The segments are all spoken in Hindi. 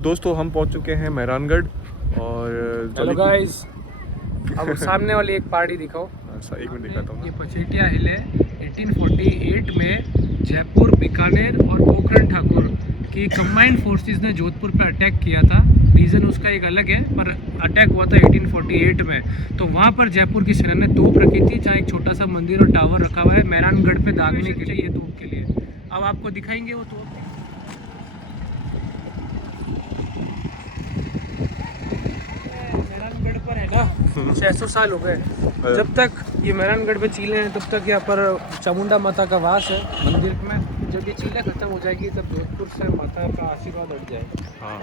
दोस्तों हम पहुंच चुके हैं मेहरानगढ़ और हेलो गाइस, अब सामने वाली एक पहाड़ी दिखाओ। एक मिनट दिखाता हूँ। ये पचेटिया हिल है। 1848 में जयपुर, बीकानेर और पोखरण ठाकुर की कंबाइंड फोर्सेस ने जोधपुर पे अटैक किया था। रीज़न उसका एक अलग है, पर अटैक हुआ था 1848 में। तो वहाँ पर जयपुर की सेना ने तोप रखी थी, जहाँ एक छोटा सा मंदिर और टावर रखा हुआ है मेहरानगढ़ पे दागने के लिए, तोप के लिए। अब आपको दिखाएंगे वो तोप। मेहरानगढ़ पर है ना 600 साल हो गए। जब तक ये मेहरानगढ़ पे चीलें हैं तब तक यहाँ पर चामुंडा माता का वास है मंदिर में। जब ये चीलें खत्म हो जाएगी तब जोधपुर से माता का आशीर्वाद हट जाएगा।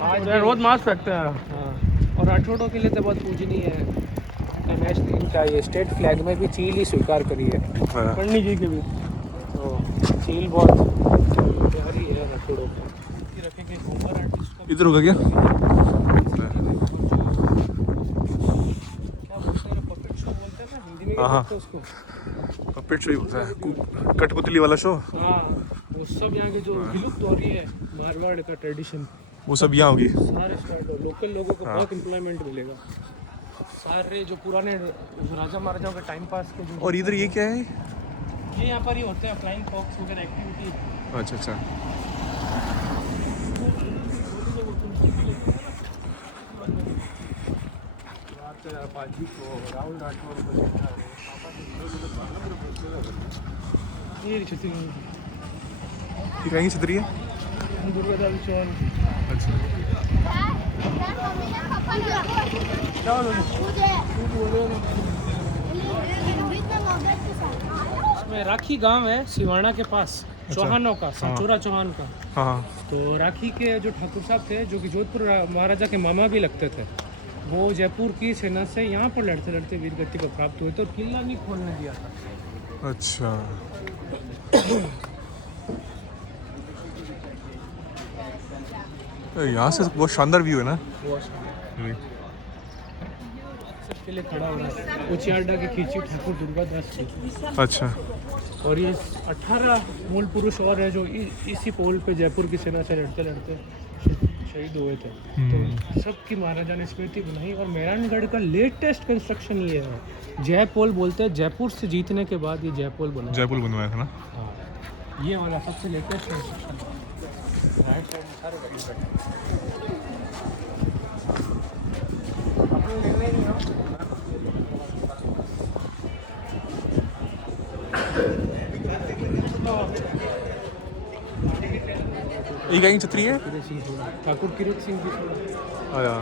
आज रोज मास फेंकते हैं। हाँ, और राठौड़ों के लिए तो बहुत पूजनीय है। नेशनल इनका ये स्टेट फ्लैग में भी चील ही स्वीकार करी है, पंडित जी की भी। तो चील बहुत प्यारी है राठौड़ों को। रखेंगे घूमर आर्टिस्ट का। इधर होगा क्या? हाँ, उसको पपेट शो ही बोलता है, कठपुतली वाला शो। हाँ, वो सब यहाँ के जो विलुप्त हो रही है मारवाड़ का ट्रेडिशन, वो सब यहाँ होगी। सारे स्टार्ट हो। लोकल लोगों को बहुत एम्प्लॉयमेंट मिलेगा। सारे जो पुराने राजा महाराजाओं के टाइम पास के जो। और इधर ये क्या है? ये यहाँ पर ही होते हैं फ्लाइंग फॉक्स वगैरह एक्टिविटी। अच्छा अच्छा। बाजी को राहुल राठौर को देखा है। ये छतरी ये कहीं छतरी है? दुर्गादास चौन। अच्छा। इसमें राखी गांव है सिवाना के पास। अच्छा। चौहानों का, सांचोरा चौहान का। हाँ। तो राखी के जो ठाकुर साहब थे, जो कि जोधपुर महाराजा के मामा भी लगते थे, वो जयपुर की सेना से यहाँ पर लड़ते लड़ते वीरगति को प्राप्त हुए थे और किला नहीं खोलने दिया था। अच्छा। यहाँ से बहुत शानदार व्यू है ना। सबके लिए खड़ा हो रहा है उचियाडा की खींची ठाकुर दुर्गादास की। अच्छा। और ये 18 मूल पुरुष और हैं जो इसी पोल पे जयपुर की सेना से लड़ते लड़ते शहीद हुए थे। तो सबकी महाराजा ने स्मृति बनाई। और मेहरानगढ़ का लेटेस्ट कंस्ट्रक्शन ये है। जयपोल बोलते हैं, जयपुर से जीतने के बाद ये जयपोल बना। जयपुर बनवाया था ना। हाँ, ये वाला सबसे लेटेस्ट कंस्ट्रक्शन। राइट साइड में सारे ये कहीं छतरी है? ठाकुर किरीट सिंह की। आया।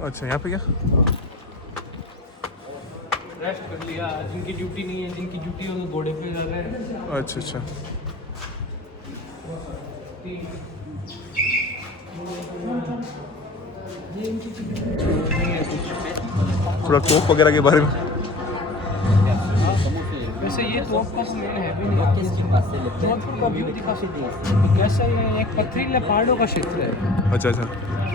अच्छा, यहाँ पे क्या? रेस्ट कर लिया। जिनकी ड्यूटी नहीं है, जिनकी ड्यूटी है वो घोड़े पे जा रहे हैं। अच्छा अच्छा। थोड़ा तोप वगैरह के बारे में। वैसे ये तोप का स्मेल है भी नहीं। जोधपुर का व्यू दिखा सकते हैं। कैसा ये एक पथरीले पहाड़ों का क्षेत्र है। अच्छा अच्छा।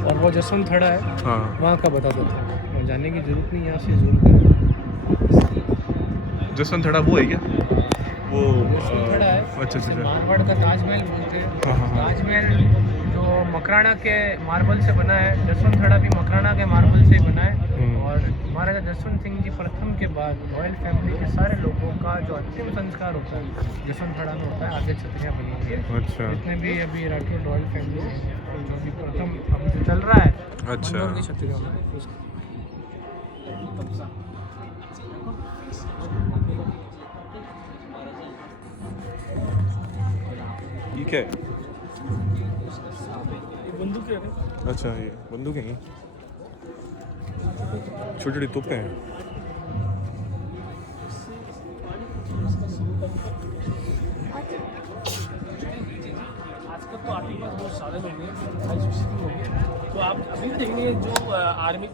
और वो जसवंत थड़ा है। हाँ। वहाँ का बता देते हैं। और जाने की जरूरत नहीं, यहाँ से जूम कर। जसवंत थड़ा वो है क्या? वो जसवंत थड़ा है। अच्छा अच्छा। मारवाड़ का ताजमहल बोलते हैं। हाँ। ताजमहल जो मकराना के मार्बल से बना है, जसवंत थड़ा भी मकराना के मार्बल से ही बना है। और महाराजा जसवंत सिंह जी प्रथम के बाद रॉयल फैमिली के सारे लोगों का जो अंतिम संस्कार होता है जसवंत थड़ा में होता है। आगे छतरियाँ बनी हुई है। अच्छा। जितने भी अभी राठौर रॉयल फैमिली है, जो भी प्रथम अभी जो चल रहा है, अच्छा। की छतरियों में ठीक है। बंदूक है। अच्छा, ये बंदूक है। छोटी छोटी तोपें हैं। आजकल तो आपके पास बहुत साधन हो गए, तो आप अभी भी देखेंगे जो आर्मी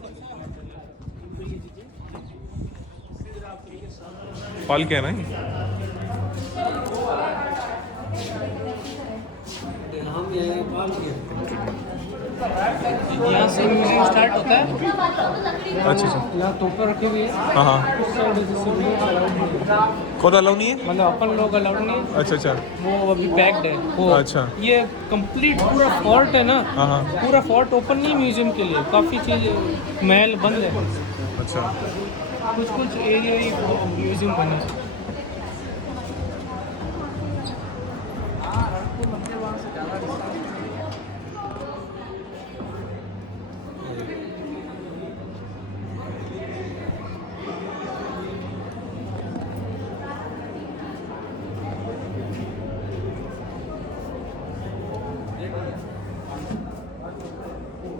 पाल के है ना। हम ये पाल के यहाँ से म्यूजियम स्टार्ट होता है। अच्छा अच्छा। यहाँ तोपें रखी हुई है। हाँ हाँ। उस साइड जैसे अलाउड नहीं है, कौन अलाउ नहीं है? मतलब अपन लोग अलाउड नहीं है, अच्छा अच्छा। वो अभी पैक्ड है वो। अच्छा। ये कंप्लीट पूरा फोर्ट है ना, हाँ हाँ। पूरा फोर्ट ओपन नहीं म्यूजियम के लिए, काफ़ी चीज़ महल बंद है, अच्छा। कुछ कुछ एरिया ही म्यूजियम बने।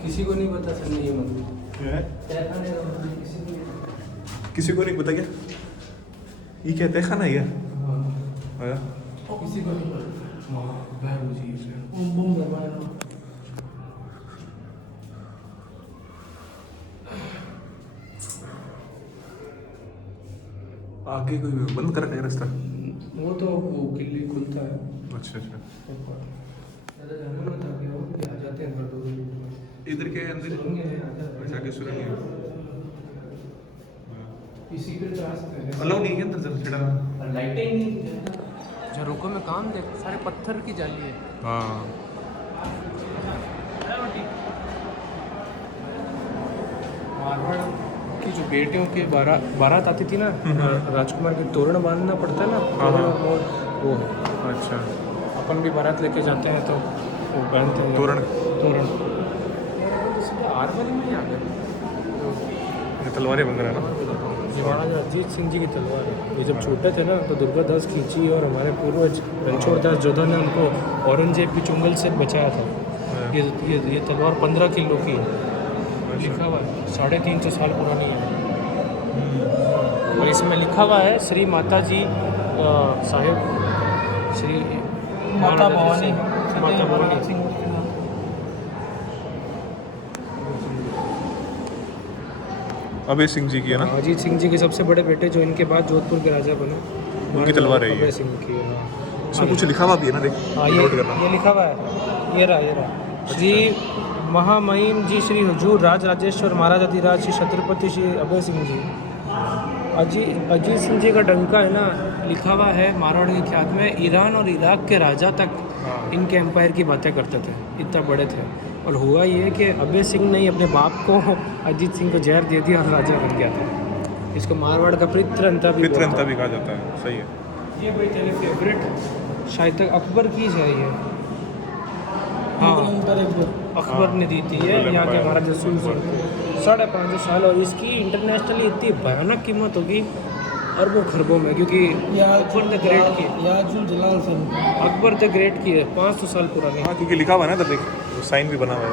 किसी को नहीं पता सर ये मंदिर किसी को नहीं पता क्या ये क्या तय खाना है क्या? किसी को नहीं पता। आगे कोई बंद कर रखा है रास्ता? वो तो वो किले खुलता है। अच्छा अच्छा। ज़्यादा जानवर मत आगे हो, ये आ जाते हैं बर्डों। इधर के अंदर सुरंगें हैं, आ जाते अच्छा हैं। आगे सुरंग है। ये सीक्रेट रास्ते हैं। अलाउ नहीं है अंदर छड़ा। लाइटें ही नहीं है। झरोकों में काम देख, सारे पत्थर की जाली है। हाँ। मारवाड़ की जो बेटियों के बारात आती थी ना, राजकुमार के तोरण बांधना पड़ता है ना, तोरण और मोर, वो है। अच्छा। अपन भी बारात लेके जाते हैं तो वो बांधते हैं तोरण। तोरण। सीधे आरवल में ही आ गए। ये तलवारें बन रहा है ना? ये महाराजा अजीत सिंह जी की तलवार है। ये जब छोटे थे ना तो दुर्गादास खींची और हमारे पूर्वज रणछोड़दास जोधा ने उनको औरंगजेब की चुंगल से बचाया था। ये तलवार 15 किलो की है, लिखा हुआ है, 350 साल पुरानी है। और इसमें लिखा हुआ है श्री माता जी साहिब, श्री माता भवानी, माता भवानी सिंह। अभय सिंह जी की है ना? अजीत सिंह जी के सबसे बड़े बेटे जो इनके बाद जोधपुर के राजा बने, उनकी तलवार है ये। अभय सिंह की है। इसमें कुछ लिखा हुआ भी है ना, देख हाँ, नोट करना। ये लिखा हुआ है, ये रहा श्री महामहिम जी श्री हुजूर राज राजेश्वर महाराज अधिराज श्री छत्रपति श्री अभय सिंह जी। अजीत सिंह जी का डंका है ना, लिखा हुआ है मारवाड़ के ख्यात में, ईरान और इराक के राजा तक इनके एम्पायर की बातें करते थे, इतना बड़े थे। और हुआ ये कि अभय सिंह ने अपने बाप को अजीत सिंह को जहर दे दिया और राजा बन गया था। इसको मारवाड़ का पितृंता भी भी कहा जाता है। सही है। ये भाई तेरे फेवरेट शायद तक अकबर की है ये। हाँ, अकबर ने दी थी ये यहाँ के महाराजा सुल्तान को 550 साल। और इसकी इंटरनेशनली इतनी भयानक कीमत होगी अरबों खरबों में, क्योंकि अकबर द ग्रेट की, अकबर द ग्रेट की है, 500 साल पुरानी। हाँ, क्योंकि लिखा हुआ है ना, देख साइन भी बना हुआ है।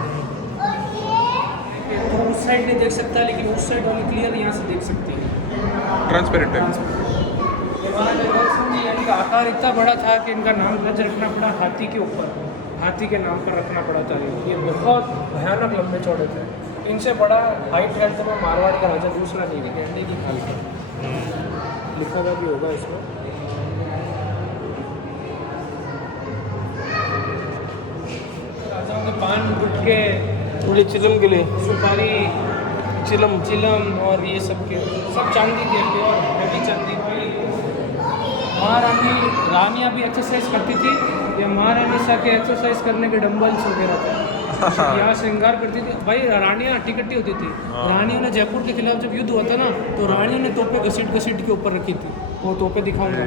तो उस साइड नहीं देख सकता, लेकिन उस साइड वाली क्लियर यहाँ से देख सकती है, ट्रांसपेरेंट है। इनका आकार इतना बड़ा था कि इनका नाम रज रखना पड़ा हाथी के ऊपर, हाथी के नाम पर रखना पड़ा था। ये बहुत भयानक लंबे चौड़े थे। इनसे बड़ा हाइट हेल्थ में मारवाड़ का राजा दूसरा नहीं है, अंडे की खाल का लिखा हुआ भी होगा इसमें। राजाओं के पान गुटके, थोड़ी चिलम के लिए सुपारी, चिलम और ये सब के सब चांदी के और हैवी चांदी। रानियाँ भी एक्सरसाइज करती थी, या महारानी सा के एक्सरसाइज करने के डंबल्स वगैरह थे, यहाँ श्रृंगार करती थी भाई। रानियाँ टिकट्टी होती थी। रानियों ने जयपुर के खिलाफ जब युद्ध हुआ था ना, तो रानियों ने तोपें घसीट के ऊपर रखी थी। वो तोपें दिखाऊंगा।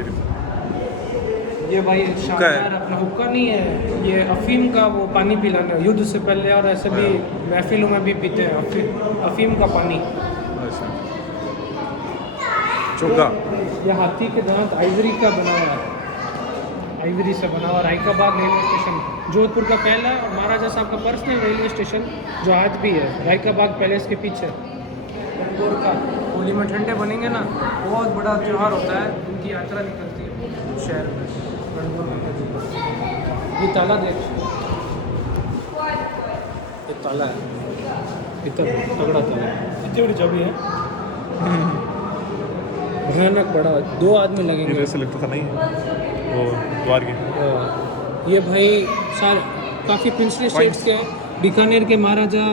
ये भाई शानदार अपना हुक्का नहीं है, ये अफीम का वो पानी पिलाना युद्ध से पहले, और ऐसे भी महफिलों में भी पीते हैं अफीम का पानी। चोगा ये हाथी के दांत आइवरी का बना हुआ है, आइवरी से बना हुआ। रायकाबाग रेलवे स्टेशन जोधपुर का पहला और महाराजा साहब का पर्सनल रेलवे स्टेशन जो आज भी है, रायकाबाग पैलेस के पीछे। रणगौर का होली में ठंडे बनेंगे ना, बहुत बड़ा त्यौहार होता है, उनकी यात्रा निकलती है शहर में रणगौर में। ये ताला देख, ये ताला है, इतना तगड़ा ताला है, इतनी बड़ी चाबी है, भयानक बड़ा, 2 आदमी लगेंगे। ऐसे लगता था नहीं वो द्वार के। ये भाई सारे काफ़ी पिछले स्टेट्स के हैं, बीकानेर के महाराजा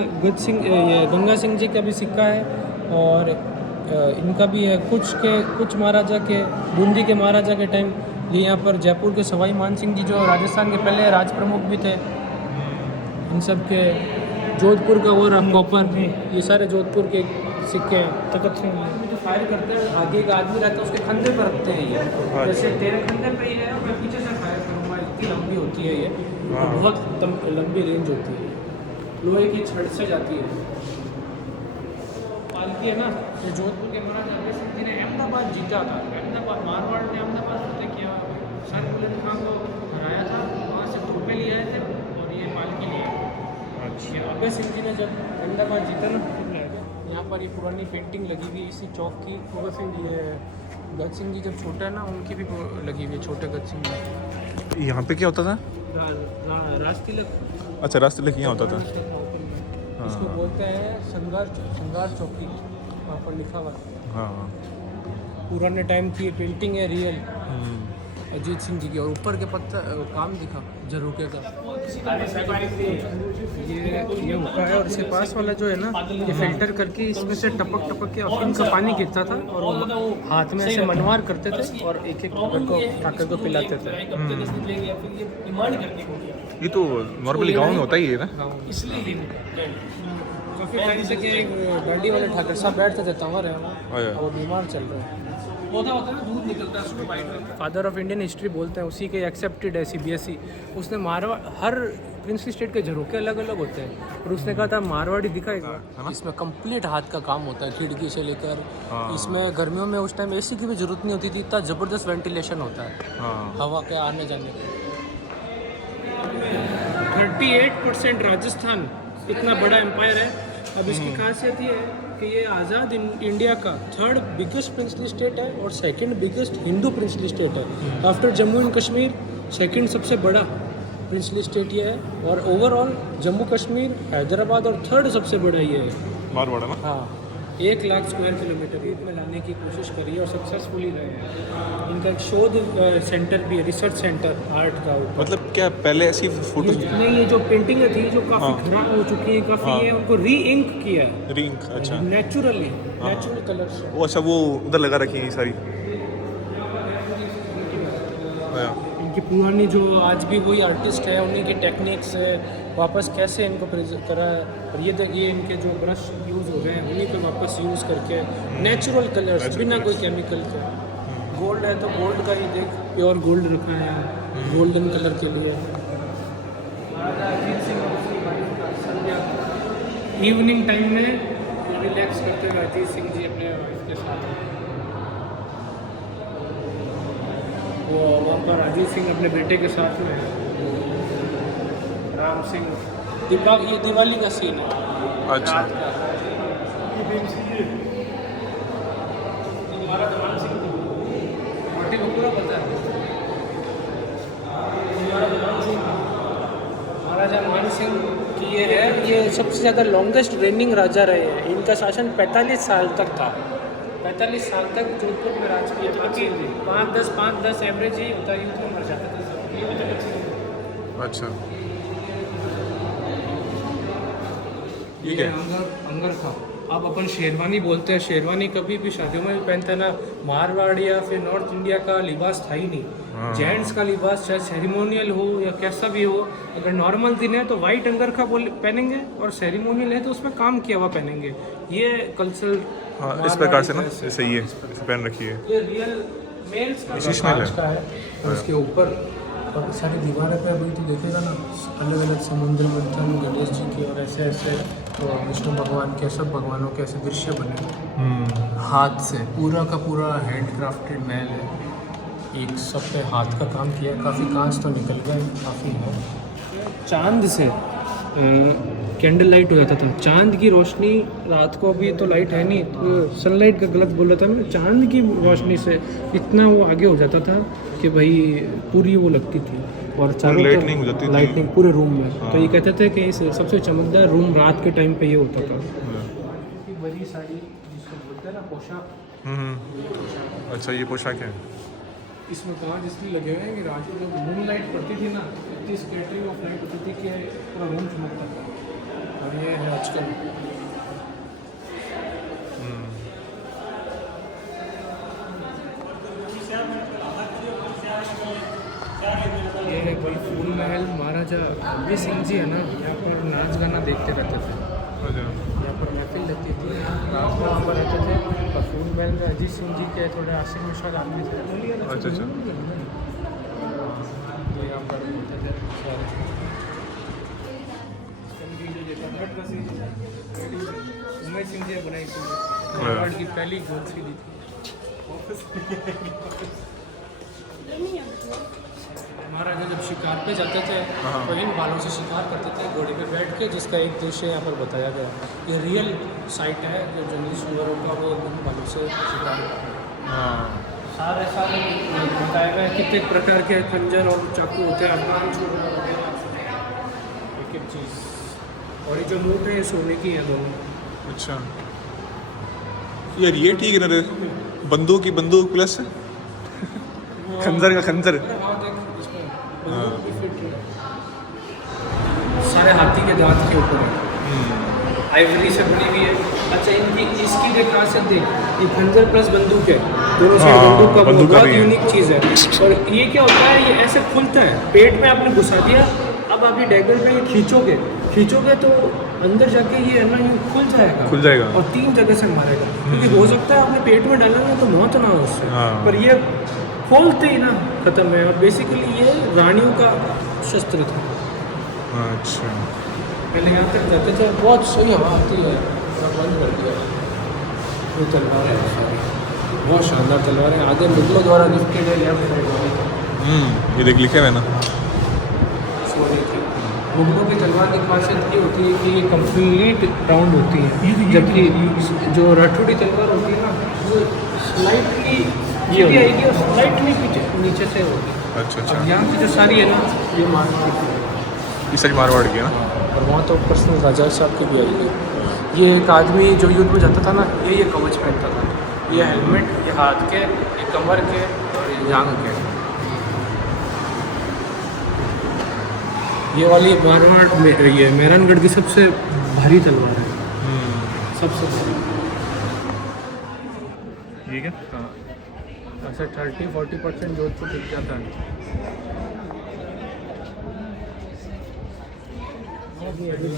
गंगा सिंह जी का भी सिक्का है, और इनका भी है। कुछ महाराजा के, बूंदी के महाराजा के टाइम ये यहाँ पर जयपुर के सवाई मान सिंह जी जो राजस्थान के पहले राज प्रमुख भी थे, इन सब के, जोधपुर का वो रहा कॉपर, ये सारे जोधपुर के सिक्के हैं। तखत सिंह जो फायर करते हैं, आगे एक आदमी रहता है उसके कंधे पर रखते हैं ये, जैसे तेरे कंधे पे ही है मैं पीछे से फायर करूँगा, इतनी लंबी होती है ये, बहुत लंबी रेंज होती है, लोहे की छड़ से जाती है। पालकी है ना, ये जोधपुर के महाराजा अभय सिंह जी ने अहमदाबाद जीता था, अहमदाबाद मारवाड़ ने अहमदाबाद फतेह किया, सर बुलंद खां को हराया था, वहाँ से तोपे लिए आए थे और ये पालकी लिए। अच्छा, अभय सिंह जी ने जब अहमदाबाद जीता ना, यहाँ पर ये पुरानी पेंटिंग लगी हुई इसी चौक की। भगत सिंह जी, गज सिंह जी जब छोटा है ना, उनकी भी लगी हुई है, छोटे गज सिंह जी। यहाँ पे क्या होता था? राज तिलक। अच्छा, राज तिलक यहाँ होता था। इसको बोलते हैं श्रृंगार चौकी, वहाँ पर लिखा हुआ। हाँ, पुराने टाइम की पेंटिंग है, रियल अजीत सिंह जी की। और ऊपर के पत्थर काम दिखा झरोके का, ये हुक्का है, और इसके पास वाला जो है ना, ये फिल्टर करके इसमें से टपक टपक के अफीम का पानी गिरता था, और वो हाथ में ऐसे मनवार करते थे और एक एक को ठाकर को पिलाते थे। ये तो नॉर्मली गाँव में होता ही है ना। काफ़ी टाइम से क्या, एक गाड़ी वाले ठाकर साहब बैठते थे, तंवर है वो, और बीमार चल रहे हैं। पौधा होता है ना, दूध निकलता है उसमें white. Father of Indian history बोलते हैं, उसी के एक्सेप्टेड है CBSE। उसने मारवाड़, हर प्रिंसली स्टेट के झरोके अलग अलग होते हैं, और उसने कहा था मारवाड़ी दिखा एक बार, इसमें कंप्लीट हाथ का काम होता है, खिड़की से लेकर। इसमें गर्मियों में उस टाइम AC की भी जरूरत नहीं होती थी, इतना ज़बरदस्त वेंटिलेशन होता है हवा के आने जाने का। 38% राजस्थान, इतना बड़ा एम्पायर है। अब इसकी खासियत ये है कि ये आज़ाद इंडिया का 3rd बिगेस्ट प्रिंसली स्टेट है और 2nd biggest Hindu princely state है। After Jammu and Kashmir 2nd सबसे बड़ा प्रिंसली स्टेट ये है, और ओवरऑल जम्मू कश्मीर, हैदराबाद, और 3rd सबसे बड़ा ये है मारवाड़ ना। हाँ, 1 लाख स्क्वायर किलोमीटर में लाने की कोशिश करी है और सक्सेसफुली रहे हैं। इनका एक शोध सेंटर भी है, रिसर्च सेंटर आर्ट का। मतलब क्या पहले ऐसी फोटो नहीं, ये जो पेंटिंगें थी जो काफ़ी खराब हो चुकी हैं, काफ़ी ये उनको री इंक किया है, रिंक। अच्छा, नेचुरल कलर्स। वो अच्छा, वो उधर लगा रखी है सारी। इनकी पुरानी जो आज भी वही आर्टिस्ट है, उन्हीं की टेक्निक्स है, वापस कैसे इनको करा है। और ये देखिए इनके जो ब्रश यूज़ हो गए हैं, उन्हीं को वापस यूज़ करके नेचुरल कलर्स, बिना कोई केमिकल के। गोल्ड है तो गोल्ड का ही देख, प्योर गोल्ड रखा है गोल्डन कलर के लिए। इवनिंग टाइम में रिलैक्स करते हुए अजीत सिंह जी अपने वाइफ के साथ, वो वहाँ पर अजीत सिंह अपने बेटे के साथ में, राम सिंह। ये दिवाली का सीन है। अच्छा, महाराजा मान सिंह को पूरा पता है। महाराजा मान सिंह की ये सबसे ज़्यादा लॉन्गेस्ट रेनिंग राजा रहे हैं। इनका शासन 45 साल तक था। 45 साल तक जोधपुर में राज किया, बाकी 5-10 एवरेज ही होता है, यूथ में मर जाते थे। अच्छा, ये अंगर था। अब अपन शेरवानी बोलते हैं, शेरवानी कभी भी शादियों में भी पहनते हैं ना, मारवाड़ या फिर नॉर्थ इंडिया का लिबास था ही नहीं। जेंट्स का लिबास चाहे सेरेमोनियल हो या कैसा भी हो, अगर नॉर्मल दिन है तो वाइट अंगरखा पहनेंगे, और सेरेमोनियल है तो उसमें काम किया हुआ पहनेंगे। ये कल्चरल, हाँ, इस प्रकार से ना, जैसे ये पहन रखी है। ये रियल मेल्स का है। और इसके ऊपर और सारी दीवारें पे अभी तो देखेगा ना, अलग अलग समुद्र मंथन, गणेश जी की, और ऐसे ऐसे तो विष्णु भगवान के, सब भगवानों के ऐसे दृश्य बने हाथ से। पूरा का पूरा हैंड क्राफ्टेड महल है, एक सब पे हाथ का काम किया है। काफ़ी कांच तो निकल गया, काफ़ी है। चांद से कैंडल लाइट हो जाता था। चांद की रोशनी रात को, अभी तो लाइट है नहीं, तो सनलाइट का गलत बोल रहा था मैं, चांद की रोशनी से इतना वो आगे हो जाता था कि भाई पूरी वो लगती थी, और चारों लाइटनिंग हो जाती थी, लाइटनिंग पूरे रूम में। तो ये कहते थे कि इस सबसे चमकदार रूम रात के टाइम पे ये होता था। बड़ी साड़ी जिसको बोलते हैं ना पोशाक। अच्छा, ये पोशाक है। इसमें कांच इसलिए लगे हुए हैं कि रात को जब मून लाइट पड़ती थी ना, इतनी स्कैटरिंग ऑफ लाइट होती थी कि पूरा रूम चमकता था। और ये है आजकल ये है फूल महल। महाराजा रणवीर सिंह जी है ना, यहाँ पर नाच गाना देखते रहते थे। यहाँ पर महफिल लगती थी, रात को वहाँ पर रहते थे। और फूल महल में अजीत सिंह जी के थोड़े आशिक मिश्रा आदमी थे। अच्छा अच्छा। तो यहाँ पर रहते थे सारे। उमेश सिंह जी बनाई थी, मारवाड़ की पहली गोद सी दी थी। महाराजा जब शिकार पे जाते थे तो इन बालों से शिकार करते थे घोड़े पे बैठ के, जिसका एक दृश्य यहाँ पर बताया गया। ये रियल साइट है जो जंगली सुअरों का, वो इन बालों से शिकार सारे बताया गया कितने प्रकार के खंजर और चाकू होते हैं, अफगान एक एक चीज़। और ये जो मूठ है ये सोने की है दोनों। अच्छा यार ये ठीक है ना रे, बंदूक की बंदूक प्लस खंजर का खंजर। सारे हाथी के दांत के ऊपर है, आइवरी से बनी हुई है। अच्छा इनकी इसकी जो खासियत देख, ये खंजर प्लस बंदूक है, दोनों साइड बंदूक का बहुत यूनिक चीज़ है। और ये क्या होता है, ये ऐसे खुलता है, पेट में आपने घुसा दिया, अब आप ये डैगर पे खींचोगे तो अंदर जाके ये है ना यूँ खुल जाएगा और 3 जगह से मारेगा। क्योंकि हो सकता है आपने पेट में डाला ना तो मौत ना हो उससे, पर ये खोलते ही ना खत्म है। और बेसिकली ये रानियों का शस्त्र था। अच्छा पहले यहाँ तक जाते थे, बहुत सही हवा आती है, बंद कर दिया। ये तलवार है सारी, बहुत शानदार तलवार है, आगे मुगलों द्वारा गिफ्टेड है। लेफ्ट साइड ये देख लिखे है ना, सोने की। मुगलों की तलवार की खासियत ये होती है कि ये कंप्लीट राउंड होती है, जबकि जो राठौड़ी तलवार होती है ना वो स्लाइटली ये आएगी और स्लाइटली नीचे से होगी। अच्छा अच्छा। यहाँ की जो सारी है ना ये मारवाड़ की, ये सारी मारवाड़ की है ना। और वहाँ तो पर्सनल राजा साहब की भी आई है। ये एक आदमी जो युद्ध में जाता था ना, ये कवच पहनता था, ये हेलमेट, ये हाथ के, ये कमर के और ये जांग के। ये वाली मारवाड़ में ये मेहरानगढ़ की सबसे भारी तलवार है, सबसे भारी। ये क्या ऐसे 30-40% जोधपुर टिक जाता है।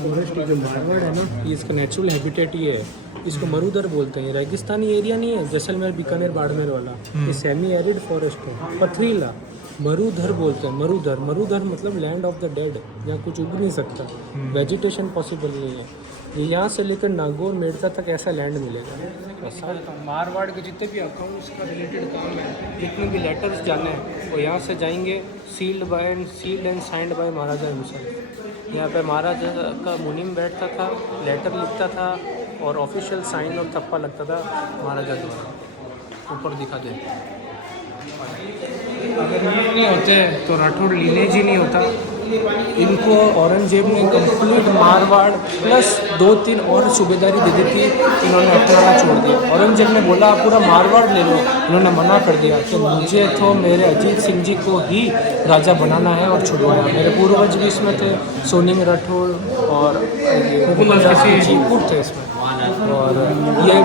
फॉरेस्ट जो मारवाड़ है ना, ये इसका नेचुरल हैबिटेट ये है, इसको मरुधर बोलते हैं। रेगिस्तानी एरिया नहीं है जैसलमेर, बीकानेर, बाड़मेर वाला, ये सेमी एरिड फॉरेस्ट है, पथरीला। मरुधर बोलते हैं, मरुधर मतलब लैंड ऑफ द डेड, यहाँ कुछ उग नहीं सकता, वेजिटेशन पॉसिबल नहीं है। ये यहाँ से लेकर नागौर, मेड़ता तक ऐसा लैंड मिलेगा। तो मारवाड़ के जितने भी अकाउंट्स का रिलेटेड काम है, जितने भी लेटर्स जाने हैं वो यहाँ से जाएंगे, sealed and signed by Maharaja himself. यहाँ पे महाराजा का मुनीम बैठता था, लेटर लिखता था और ऑफिशियल साइन और थप्पा लगता था महाराजा द्वारा। ऊपर दिखा दे, अगर ये नहीं होते तो राठौड़ लिनेज ही नहीं होता। इनको औरंगजेब ने कंप्लीट मारवाड़ प्लस 2-3 और सूबेदारी दे दी थी, इन्होंने अपनाना छोड़ दिया। औरंगजेब ने बोला आप पूरा मारवाड़ ले लो, इन्होंने मना कर दिया कि मुझे तो मेरे अजीत सिंह जी को ही राजा बनाना है और छुड़वाया। मेरे पूर्वज भी इसमें थे, सोनिंग राठौड़ और खूब थे इसमें। और ये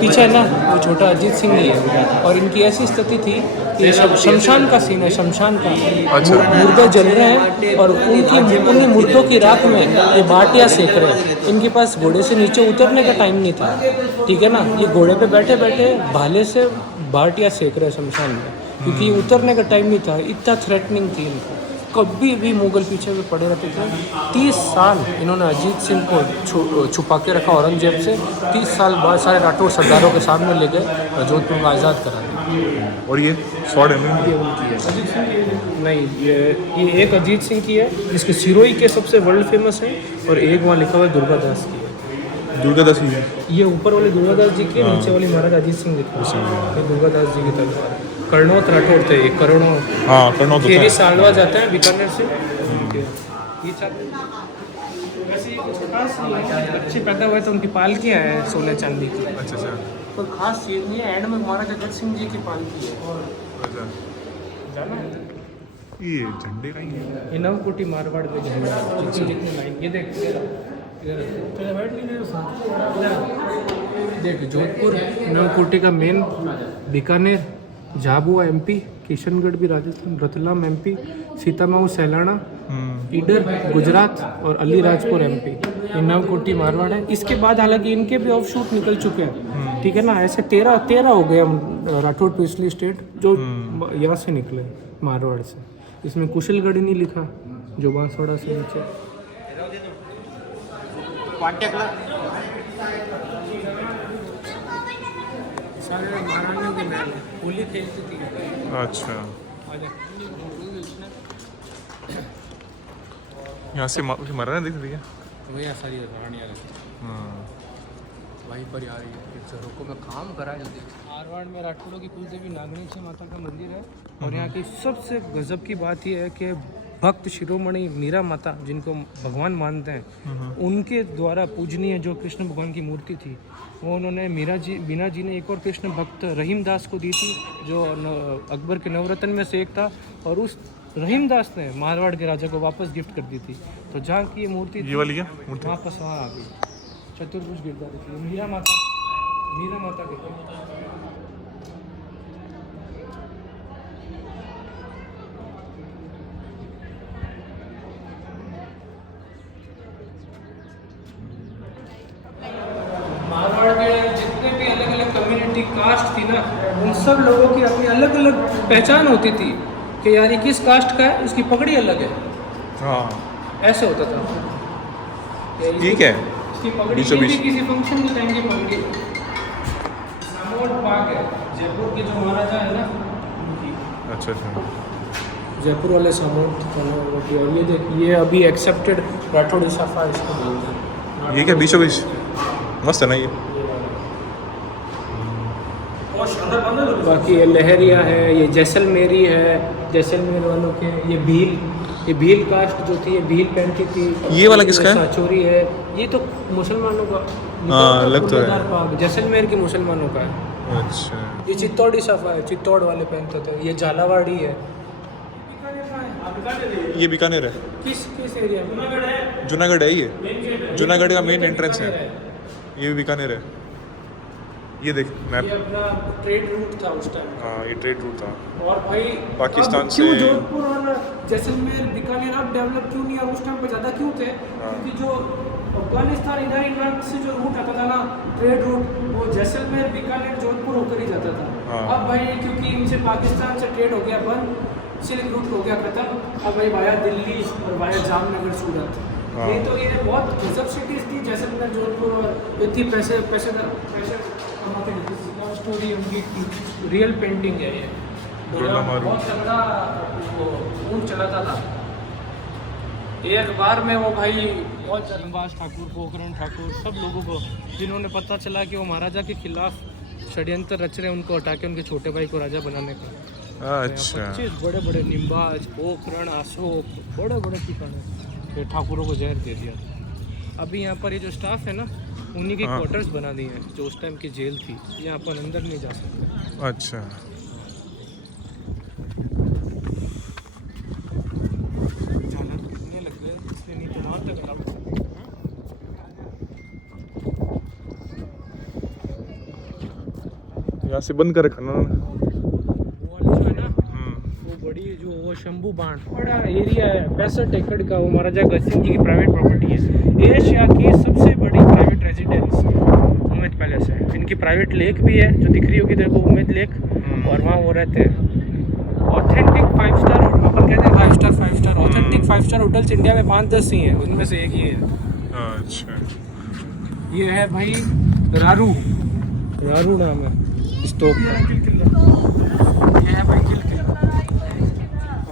पीछे ना वो छोटा अजीत सिंह ही है, और इनकी ऐसी स्थिति थी कि ये सब शमशान का सीन है, शमशान का। अच्छा। मुर्दे जल रहे हैं और उन्हीं मुर्दों की राख में ये बाटियाँ सेक रहे हैं। इनके पास घोड़े से नीचे उतरने का टाइम नहीं था, ठीक है ना। ये घोड़े पे बैठे बैठे भाले से बाटियाँ सेक रहे हैं शमशान में, क्योंकि उतरने का टाइम नहीं था। इतना थ्रेटनिंग थी इनको, कभी भी मुगल पीछे भी पड़े रहते थे। 30 साल इन्होंने अजीत सिंह को छुपा के रखा औरंगजेब से। 30 साल बाद सारे राठौड़ सरदारों के सामने ले गए और जोधपुर को आज़ाद करा दिया। और ये स्वॉर्ड है अजीत सिंह नहीं, ये एक अजीत सिंह की है जिसके सिरोही के सबसे वर्ल्ड फेमस है, और एक वहाँ लिखा हुआ है दुर्गादास की है। दुर्गादास की है, ये ऊपर वाले दुर्गादास जी की, नीचे वाली महाराजा अजीत सिंह लिखा है, ये दुर्गादास जी की तलवार है। कर्णौत राठौड़ थे, एक कर्णौत, हाँ कर्णौत खेरी सालवा जाता है बीकानेर से। ये वैसे ये कुछ खास अच्छे पैदा हुए तो उनकी पालकियाँ हैं सोने चांदी की। अच्छा अच्छा। तो खास चीज़ नहीं है, एंड में महाराजा अजीत सिंह जी की पालकी है। अच्छा जाना है ये झंडे का ही है। ये नवकोटी मारवाड़ में झंडा, जितनी लाइन ये देख देख जोधपुर नवकोटी का मेन, बीकानेर, झाबुआ एमपी, किशनगढ़ भी राजस्थान, रतलाम एमपी, सीतामाऊ सैलाना, ईडर गुजरात और अलीराजपुर एमपी। ये नवकोटी मारवाड़ है। इसके बाद हालांकि इनके भी ऑफ शूट निकल चुके हैं, ठीक है ना। ऐसे 13 हो गए हम राठौड़ पिछली स्टेट जो यहाँ से निकले मारवाड़ से। इसमें कुशलगढ़ नहीं लिखा जो बांसवाड़ा से नीचे। सारे महारानियों के महल है, होली खेलती थी। अच्छा, यहाँ से मरा दिख रही है। वही सारी रानियाँ रहती वहीं पर आ रही है। चलो को मैं काम करा जल्दी। मारवाड़ में राठौड़ों की कुलदेवी नागनेश्वरी माता का मंदिर है। और यहाँ की सबसे गजब की बात यह है कि भक्त शिरोमणि मीरा माता जिनको भगवान मानते हैं, उनके द्वारा पूजनीय जो कृष्ण भगवान की मूर्ति थी वो उन्होंने मीना जी ने एक और कृष्ण भक्त रहीम दास को दी थी, जो अकबर के नवरत्न में से एक था। और उस रहीम दास ने मारवाड़ के राजा को वापस गिफ्ट कर दी थी। तो जहाँ की ये मूर्ति ये वाली है वापस वहाँ आ गई। चतुर्भुज गिरधारी थी मीरा माता के। मारवाड़ के जितने भी अलग अलग कम्युनिटी कास्ट थी ना, उन सब लोगों की अपनी अलग अलग पहचान होती थी कि यार ये किस कास्ट का है, उसकी पगड़ी अलग है। हाँ, ऐसे होता था। ठीक है। इसकी पगड़ी किसी फंक्शन के टाइम की पगड़ी। सामोट बाग है जयपुर के जो महाराजा है ना उनकी। अच्छा, जयपुर वाले सामोट। और ये देख, ये अभी एक्सेप्टेड राठौड़ इसाफा इसको बोलते हैं। ये क्या बीचों बीच मस्त है ना ये। बाकी ये लहरिया है, ये जैसलमेरी है, जैसलमेर वालों के। ये भील कास्ट जो थी, ये भील पहनती थी। ये वाला किसका है? साचोरी है। ये तो मुसलमानों का। हाँ, लग तो है। जैसलमेर के मुसलमानों का है। अच्छा, ये चित्तौड़ी सफा है, चित्तौड़ वाले पहनते थे। ये झालावाड़ी है। ये बीकानेर है। किस एरिया में? जूनागढ़ है ये। जूनागढ़ का मेन एंट्रेंस है। ये भी बीकानेर है। ये देख मैप। ये अपना ट्रेड रूट था उस टाइम। हाँ, ये ट्रेड रूट था। और भाई पाकिस्तान से क्यों जोधपुर और जैसलमेर बीकानेर अब डेवलप क्यों नहीं, और उस टाइम पे ज़्यादा क्यों थे? क्योंकि जो अफगानिस्तान इधर से जो रूट आता था ना, ट्रेड रूट, वो जैसलमेर बीकानेर जोधपुर होकर ही जाता था। अब भाई क्योंकि इनसे पाकिस्तान से ट्रेड हो गया बंद, सिल्क रूट हो गया खत्म। अब भाई वाया दिल्ली और वाया जामनगर सूरत। ये तो ये बहुत गजब सिटीज थी जैसलमेर जोधपुर। और इतनी पैसे कमाते थे। स्टोरी उनकी रियल पेंटिंग है ये। बहुत तगड़ा वो ऊँट चलाता था। एक बार में वो भाई बहुत जरंबाज ठाकुर, पोखरण ठाकुर, सब लोगों को जिन्होंने पता चला कि वो महाराजा के खिलाफ षड्यंत्र रच रहे, उनको हटा के उनके छोटे भाई को राजा बनाने का। अच्छा, 25 बड़े बड़े निम्बाज, पोखरण, अशोक, बड़े बड़े ठिकाने ठाकुरों को जहर दे दिया। अभी यहाँ पर ये जो स्टाफ है ना, उन्हीं के क्वार्टर्स बना दिए हैं। जो उस टाइम की जेल थी, यहाँ पर अंदर नहीं जा सकते। अच्छा, लग गए इसलिए नहीं तो वहाँ तक यहाँ से बंद कर रखा ना। वो वाली जो है ना, वो बड़ी जो वो शंभू बाण बड़ा एरिया है 65 एकड़ का। वो महाराजा गज सिंह जी की प्राइवेट प्रॉपर्टी है। एशिया की सबसे बड़ी प्राइवेट रेजिडेंस उम्मेद पैलेस है। इनकी प्राइवेट लेक भी है जो दिख रही होगी देखो, उम्मेद लेक। और वहाँ वो रहते हैं। ऑथेंटिक 5 स्टार, अपन कहते हैं 5 star authentic 5 star hotels India में 5-10 ही हैं, उनमें से एक ही है। अच्छा, ये है भाई रारू नाम है स्टोव का। ये है भाई किल किला।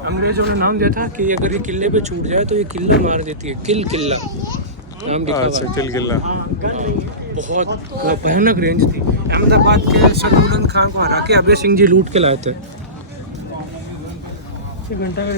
अंग्रेजों ने नाम दिया था कि अगर ये किले पे छूट जाए तो ये किला मार देती है। किला नाम लिखा हुआ। अच्छा, किला। बहुत भयानक रेंज थी। अहमदाबाद के सर बुलंद खान को हरा के अभय सिंह जी लूट के लाए थे। घंटा का